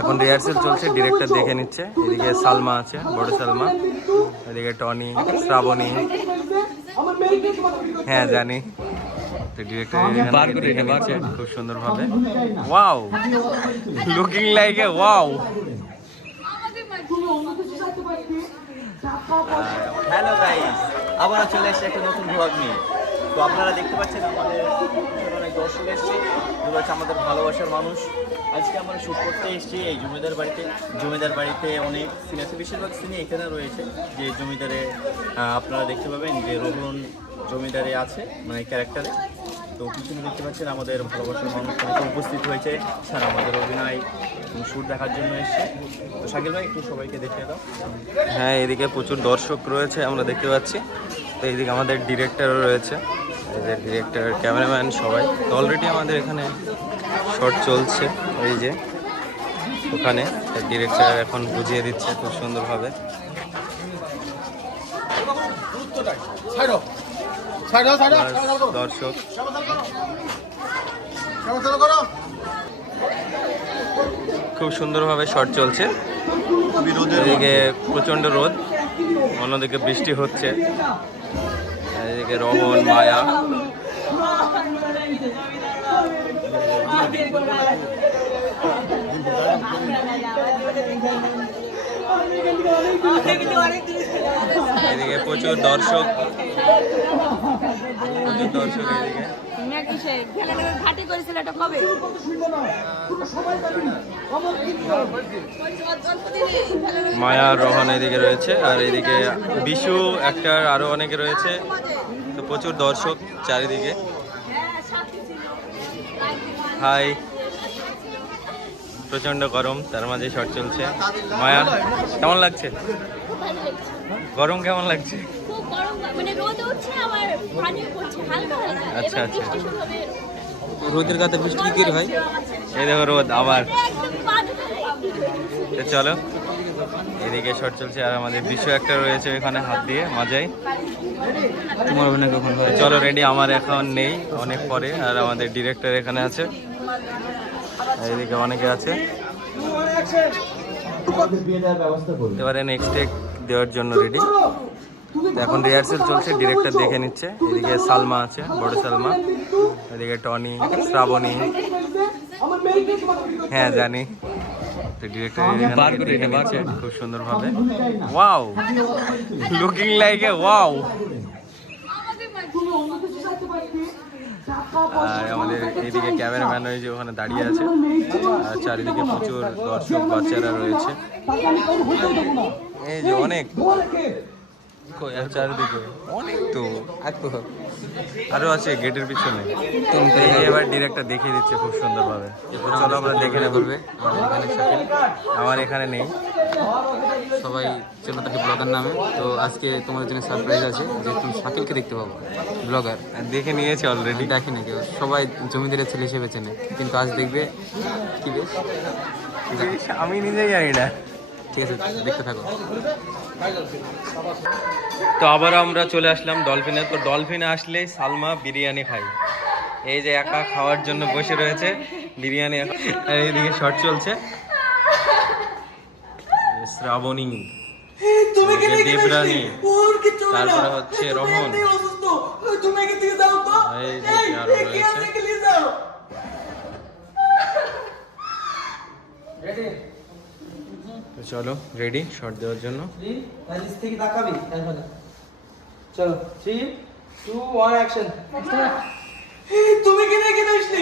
এখন রিহার্সেল চলছে, ডিরেক্টর দেখে নিচ্ছে। এদিকে সালমা আছে, বড় সালমা, এদিকে টনি, শ্রাবণী। হ্যাঁ জানি। তো ডিরেক্টর দেখে নিচ্ছে খুব সুন্দর ভাবে। Wow, looking like a wow. Hello guys, আবার চলে এসেছে একটা নতুন ব্লগ নিয়ে। তো আপনারা দেখতে পাচ্ছেন আমাদের অনেক দর্শক এসছে, এগুলো হচ্ছে আমাদের ভালোবাসার মানুষ। আজকে আমরা শ্যুট করতে এসেছি এই জমিদার বাড়িতে। জমিদার বাড়িতে অনেক সিন আছে, বেশিরভাগ সিনে এখানে রয়েছে। যে জমিদারে আপনারা দেখতে পাবেন যে রোহন জমিদারে আছে, মানে ক্যারেক্টারে। তো পিছনে দেখতে পাচ্ছেন আমাদের ভালোবাসার মানুষ অনেকে উপস্থিত হয়েছে, স্যার আমাদের অভিনয় শ্যুট দেখার জন্য এসছে। তো শাকিল ভাই একটু সবাইকে দেখিয়ে দাও। হ্যাঁ, এদিকে প্রচুর দর্শক রয়েছে আমরা দেখতে পাচ্ছি। তো এইদিকে আমাদের ডিরেক্টরও রয়েছে, এই যে ডিরেক্টর, ক্যামেরাম্যান সবাই। তো অলরেডি আমাদের এখানে শট চলছে, ওই যে ওখানে ডিরেক্টর এখন বুঝিয়ে দিচ্ছে খুব সুন্দরভাবে। দর্শক খুব সুন্দরভাবে শট চলছে। এদিকে প্রচন্ড রোদ, অন্যদিকে বৃষ্টি হচ্ছে। এদিকে রোহন, মায়া, এদিকে প্রচুর দর্শক, মায়া, রোহন এদিকে রয়েছে, আর এদিকে বিশু অ্যাক্টর আরো অনেকে রয়েছে। তো প্রচুর দর্শক চারিদিকে। হাই, প্রচন্ড গরম, তার মাঝে শট চলছে। মায়া, কেমন লাগছে? গরম কেমন লাগছে? আচ্ছা আচ্ছা, রোদের কাতে বৃষ্টি কি হয়? এই দেখো রোদ আবার। চলো, এদিকে শট চলছে, আর আমাদের বিশ্ব একটা রয়েছে এখানে হাত দিয়ে মাজাই। তোমার অভিনয় কখন হয়? চলো রেডি, আমার এখন নেই, অনেক পরে। আর আমাদের ডিরেক্টর এখানে আছে, এদিকে অনেকে আছে। এবারে নেক্সট টেক দেওয়ার জন্য রেডি। এখন রিহার্সেল চলছে, ডিরেক্টর দেখে নিচ্ছে। এদিকে সালমা আছে, বড় সালমা, এদিকে টনি, শ্রাবণী। হ্যাঁ জানি। তো ডিরেক্টর দেখে নিচ্ছে খুব সুন্দরভাবে। Wow, looking like a wow. আর আমাদের এইদিকে ক্যামেরাম্যান ওই যে ওখানে দাঁড়িয়ে আছে, আর চারিদিকে প্রচুর দর্শক বাচ্চারা রয়েছে। এই যে অনেক চারিদিকে অনেক, তো আরো আছে গেটের পিছনে। এবার ডিরেক্টর দেখিয়ে দিচ্ছে খুব সুন্দরভাবে। চলো আমরা দেখে নেব। আমার এখানে নেই, সবাই চেনো তাকে ব্লগার নামে। তো আজকে তোমাদের জন্য সারপ্রাইজ আছে যে তুমি শাকিলকে দেখতে পাবো, ব্লগার। দেখে নিয়েছে অলরেডি, দেখেনি কেউ, সবাই জমিদারের ছেলে হিসেবে চেনে, কিন্তু আজ দেখবে কি বেশ, আমি নিজেই জানি না। ঠিক আছে, দেখতে থাকো। তো আবার আমরা চলে আসলাম ডলফিনে। তো ডলফিনে আসলেই সালমা বিরিয়ানি খাই। এই যে একা খাওয়ার জন্য বসে রয়েছে বিরিয়ানি। আর এইদিকে শট চলছে, শ্রাবণী, দেবরানী, তারপরে হচ্ছে রোহন, এই যে আরো রয়েছে। চলো রেডি শট দেওয়ার জন্য। চলো 3, 2, 1 অ্যাকশন। তুমি কিনে আসলে